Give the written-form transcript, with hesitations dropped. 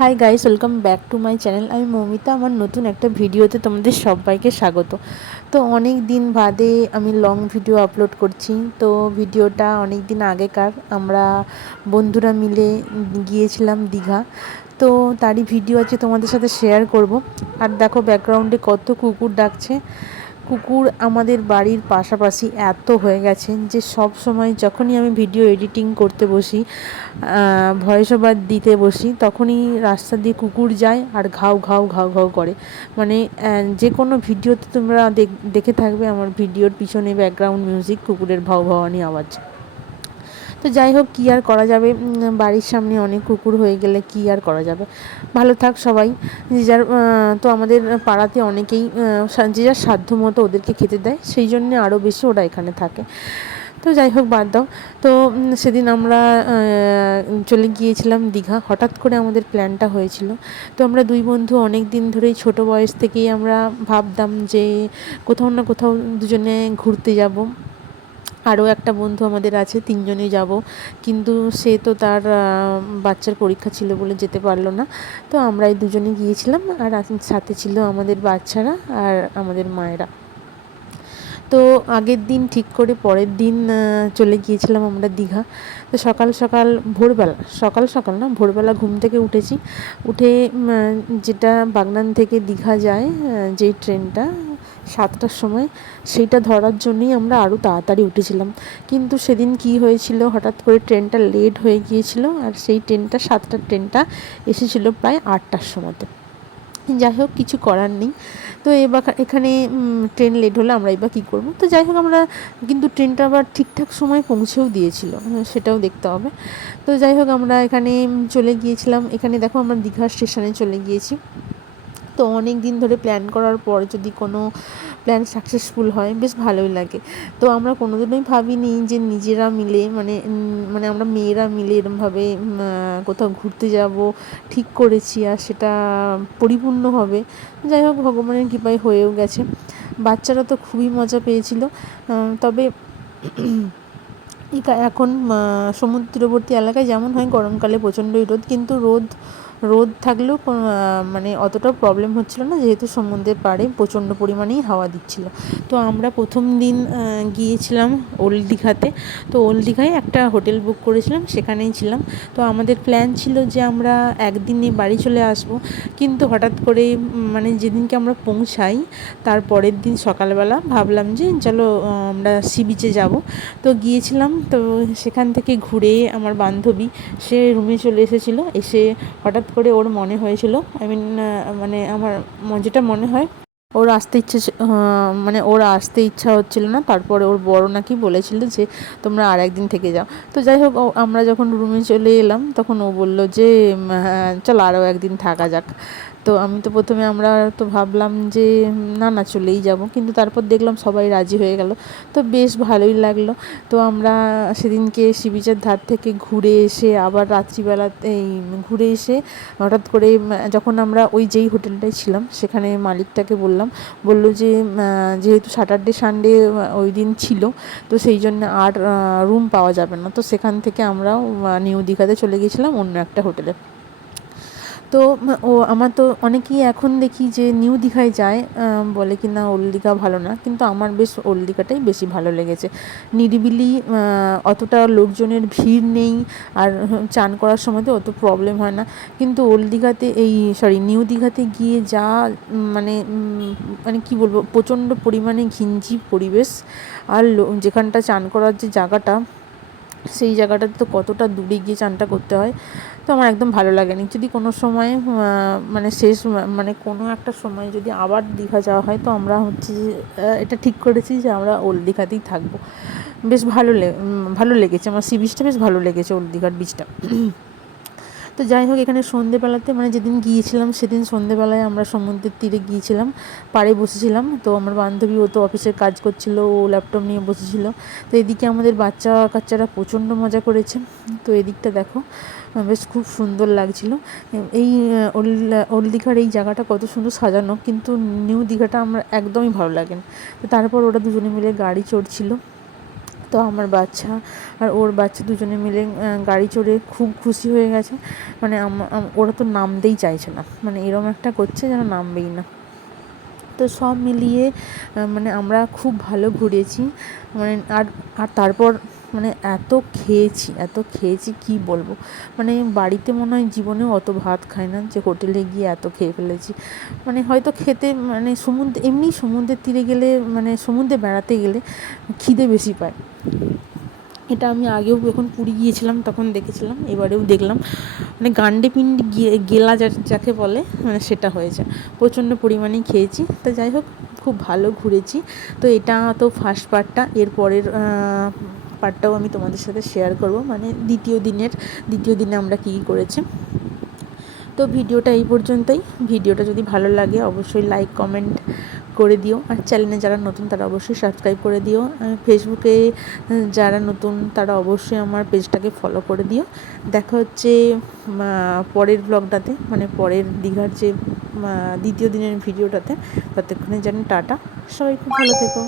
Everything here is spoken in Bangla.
Hi guys, welcome back to my channel. আমি মৌমিতা। আমার নতুন একটা ভিডিওতে তোমাদের সবাইকে স্বাগত। তো অনেক দিন বাদে আমি লং ভিডিও আপলোড করছি। তো ভিডিওটা অনেক দিন আগেকার, আমরা বন্ধুরা মিলে গিয়েছিলাম দীঘা। তো তারই ভিডিও আছে তোমাদের সাথে শেয়ার করব। আর দেখো ব্যাকগ্রাউন্ডে কত কুকুর ডাকছে। কুকুর আমাদের বাড়ির পাশাপাশি এত হয়ে গেছে যে সব সময় যখনই আমি ভিডিও এডিটিং করতে বসি, ভয়েস ওভার দিতে বসি, তখনই রাস্তা দিয়ে কুকুর যায় আর ঘাউ ঘাউ ঘাউ ঘাউ করে। মানে যে কোনো ভিডিওতে তোমরা দেখে থাকবে আমার ভিডিওর পিছনে ব্যাকগ্রাউন্ড মিউজিক কুকুরের ভাউ ভাওয়ানি আওয়াজ। তো যাই হোক, কী আর করা যাবে, বাড়ির সামনে অনেক কুকুর হয়ে গেলে কী আর করা যাবে। ভালো থাক সবাই, যে যার। তো আমাদের পাড়াতে অনেকেই যে যার সাধ্য মতো ওদেরকে খেতে দেয়, সেই জন্যে আরও বেশি ওরা এখানে থাকে। তো যাই হোক, বাদ দাও। তো সেদিন আমরা চলে গিয়েছিলাম দীঘা। হঠাৎ করে আমাদের প্ল্যানটা হয়েছিল। তো আমরা দুই বন্ধু অনেক দিন ধরেই, ছোটো বয়স থেকেই আমরা ভাবতাম যে কোথাও না কোথাও দুজনে ঘুরতে যাব। আরও একটা বন্ধু আমাদের আছে, তিনজনেই যাব, কিন্তু সে তো তার বাচ্চার পরীক্ষা ছিল বলে যেতে পারলো না। তো আমরা এই দুজনে গিয়েছিলাম, আর সাথে ছিল আমাদের বাচ্চারা আর আমাদের মায়েরা। তো আগের দিন ঠিক করে পরের দিন চলে গিয়েছিলাম আমরা দীঘা। তো সকাল সকাল, ভোরবেলা, সকাল সকাল না, ভোরবেলা ঘুম থেকে উঠেছি। উঠে যেটা বাগনান থেকে দীঘা যায়, যেই ট্রেনটা 7টার সময়, সেইটা ধরার জন্যই আমরা আরও তাড়াতাড়ি উঠেছিলাম। কিন্তু সেদিন কি হয়েছিল, হঠাৎ করে ট্রেনটা লেট হয়ে গিয়েছিল, আর সেই ট্রেনটা, 7টার ট্রেনটা এসেছিলো প্রায় 8টার সময়তে। যাই হোক, কিছু করার নেই। তো এবার এখানে ট্রেন লেট হলে আমরা এবার কী করবো। তো যাই হোক, আমরা কিন্তু ট্রেনটা আবার ঠিকঠাক সময় পৌঁছেও দিয়েছিল, সেটাও দেখতে হবে। তো যাই হোক, আমরা এখানে চলে গিয়েছিলাম। এখানে দেখো, আমরা দীঘা স্টেশনে চলে গিয়েছি। তো অনেক দিন ধরে প্ল্যান করার পর যদি কোনো প্ল্যান সাকসেসফুল হয়, বেশ ভালোই লাগে। তো আমরা কোনোদিনই ভাবিনি যে নিজেরা মিলে, মানে আমরা মেয়েরা মিলে এরমভাবে কোথাও ঘুরতে যাব ঠিক করেছি, আর সেটা পরিপূর্ণ হবে। যাই হোক, ভগবানের কৃপায় হয়েও গেছে। বাচ্চারা তো খুবই মজা পেয়েছিল। তবে এখন সমুদ্রবর্তী এলাকায় যেমন হয়, গরমকালে প্রচণ্ডই রোদ, কিন্তু রোদ রোদ থাকলেও মানে অতটা প্রবলেম হচ্ছিল না, যেহেতু সমুদ্রের পাড়ে প্রচণ্ড পরিমাণেই হাওয়া দিচ্ছিল। তো আমরা প্রথম দিন গিয়েছিলাম ওল্ড দীঘাতে। তো ওল্ড দীঘায় একটা হোটেল বুক করেছিলাম, সেখানেই ছিলাম। তো আমাদের প্ল্যান ছিল যে আমরা একদিনে বাড়ি চলে আসব, কিন্তু হঠাৎ করে মানে যেদিনকে আমরা পৌঁছাই তার পরের দিন সকালবেলা ভাবলাম যে চলো আমরা সি বিচে যাব। তো গিয়েছিলাম। তো সেখান থেকে ঘুরে আমার বান্ধবী, সে রুমে চলে এসেছিলো। এসে হঠাৎ করে ওর মনে হয়েছিল, মানে আমার যেটা মনে হয়, ওর আসতে ইচ্ছে, মানে ওর আসতে ইচ্ছা হচ্ছিল না। তারপরে ওর বড় নাকি বলেছিল যে তোমরা আর একদিন থেকে যাও। তো যাই হোক, আমরা যখন রুমে চলে এলাম, তখন ও বলল যে হ্যাঁ চল, আরও একদিন থাকা যাক। তো আমি তো প্রথমে, আমরা তো ভাবলাম যে না না, চলেই যাব, কিন্তু তারপর দেখলাম সবাই রাজি হয়ে গেল। তো বেশ ভালোই লাগলো। তো আমরা সেদিনকে সি বিচের ধার থেকে ঘুরে এসে, আবার রাত্রিবেলাতেই ঘুরে এসে হঠাৎ করে, যখন আমরা ওই যেই হোটেলটায় ছিলাম, সেখানে মালিকটাকে বললো যে যেহেতু স্যাটারডে সানডে ওই দিন ছিল, তো সেই জন্য আর রুম পাওয়া যাবে না। তো সেখান থেকে আমরা নিউ দীঘাতে চলে গেছিলাম অন্য একটা হোটেলে। তো আমার তো অনেকেই এখন দেখি যে নিউ দীঘায় যায়, বলে কি না ওল্ড দীঘা ভালো না, কিন্তু আমার বেশ ওল্ড দীঘাটাই বেশি ভালো লেগেছে। নিরিবিলি, অতটা লোকজনের ভিড় নেই, আর চান করার সময় তো অত প্রবলেম হয় না। কিন্তু ওল্ড দীঘাতে, নিউ দীঘাতে গিয়ে যা মানে মানে কী বলবো, প্রচণ্ড পরিমাণে ঘিঞ্জি পরিবেশ। আর যেখানটা চান করার যে জায়গাটা, সেই জায়গাটাতে তো কতটা দূরে গিয়ে চানটা করতে হয়। তো আমার একদম ভালো লাগেনি। যদি কোনো সময় মানে মানে কোনো একটা সময় যদি আবার দীঘা যাওয়া হয়, তো আমরা হচ্ছে যে এটা ঠিক করেছি যে আমরা ওল্ড দীঘাতেই থাকবো। বেশ ভালো লেগেছে আমার, সি বিচটা বেশ ভালো লেগেছে, ওল্ড দীঘার বিচটা। তো যাই হোক, এখানে সন্ধেবেলাতে, মানে যেদিন গিয়েছিলাম সেদিন সন্ধেবেলায় আমরা সমুদ্রের তীরে গিয়েছিলাম, পাড়ে বসেছিলাম। তো আমার বান্ধবী, ও তো অফিসের কাজ করছিল, ও ল্যাপটপ নিয়ে বসেছিল। তো এদিকে আমাদের বাচ্চা কাচ্চারা প্রচণ্ড মজা করেছে। তো এদিকটা দেখো, বেশ খুব সুন্দর লাগছিল। এই ওল্ড দীঘার এই জায়গাটা কত সুন্দর সাজানো, কিন্তু নিউ দীঘাটা আমার একদমই ভালো লাগে না। তো তারপর ওরা দুজনে মিলে গাড়ি চড়ছিল। তো আমার বাচ্চা আর ওর বাচ্চা দুজনে মিলে গাড়ি চড়ে খুব খুশি হয়ে গেছে, মানে ওরা তো নামতেই চাইছে না, মানে এরম একটা করছে যেন নামবেই না। তো সব মিলিয়ে মানে আমরা খুব ভালো ঘুরেছি, মানে আর আর তারপর মানে এত খেয়েছি কি বলবো, মানে বাড়িতে মনে হয় জীবনেও অত ভাত খাই না যে হোটেলে গিয়ে এত খেয়ে ফেলেছি। মানে হয়তো খেতে মানে সমুদ্রের তীরে গেলে, মানে সমুদ্রে বেড়াতে গেলে খিদে বেশি পায়। এটা আমি আগেও যখন পুরী গিয়েছিলাম তখন দেখেছিলাম, এবারেও দেখলাম, মানে গান্ডে পিন্ডি গেলা যাকে বলে, মানে সেটা হয়েছে, প্রচণ্ড পরিমাণেই খেয়েছি। তো যাই হোক, খুব ভালো ঘুরেছি। তো এটা তো ফার্স্ট পার্টটা, এর পরের পার্টটাও আমি তোমাদের সাথে শেয়ার করব, মানে দ্বিতীয় দিনে আমরা কী করেছি। তো ভিডিওটা এই পর্যন্তই। ভিডিওটা যদি ভালো লাগে অবশ্যই লাইক কমেন্ট করে দিও, আর চ্যানেলে যারা নতুন তারা অবশ্যই সাবস্ক্রাইব করে দিও। ফেসবুকে যারা নতুন তারা অবশ্যই আমার পেজটাকে ফলো করে দিও। দেখা হচ্ছে পরের ব্লগটাতে, মানে পরের দীঘার যে দ্বিতীয় দিনের ভিডিওটাতে। ততক্ষণে জানি টাটা, সবাই খুব ভালো থেকো।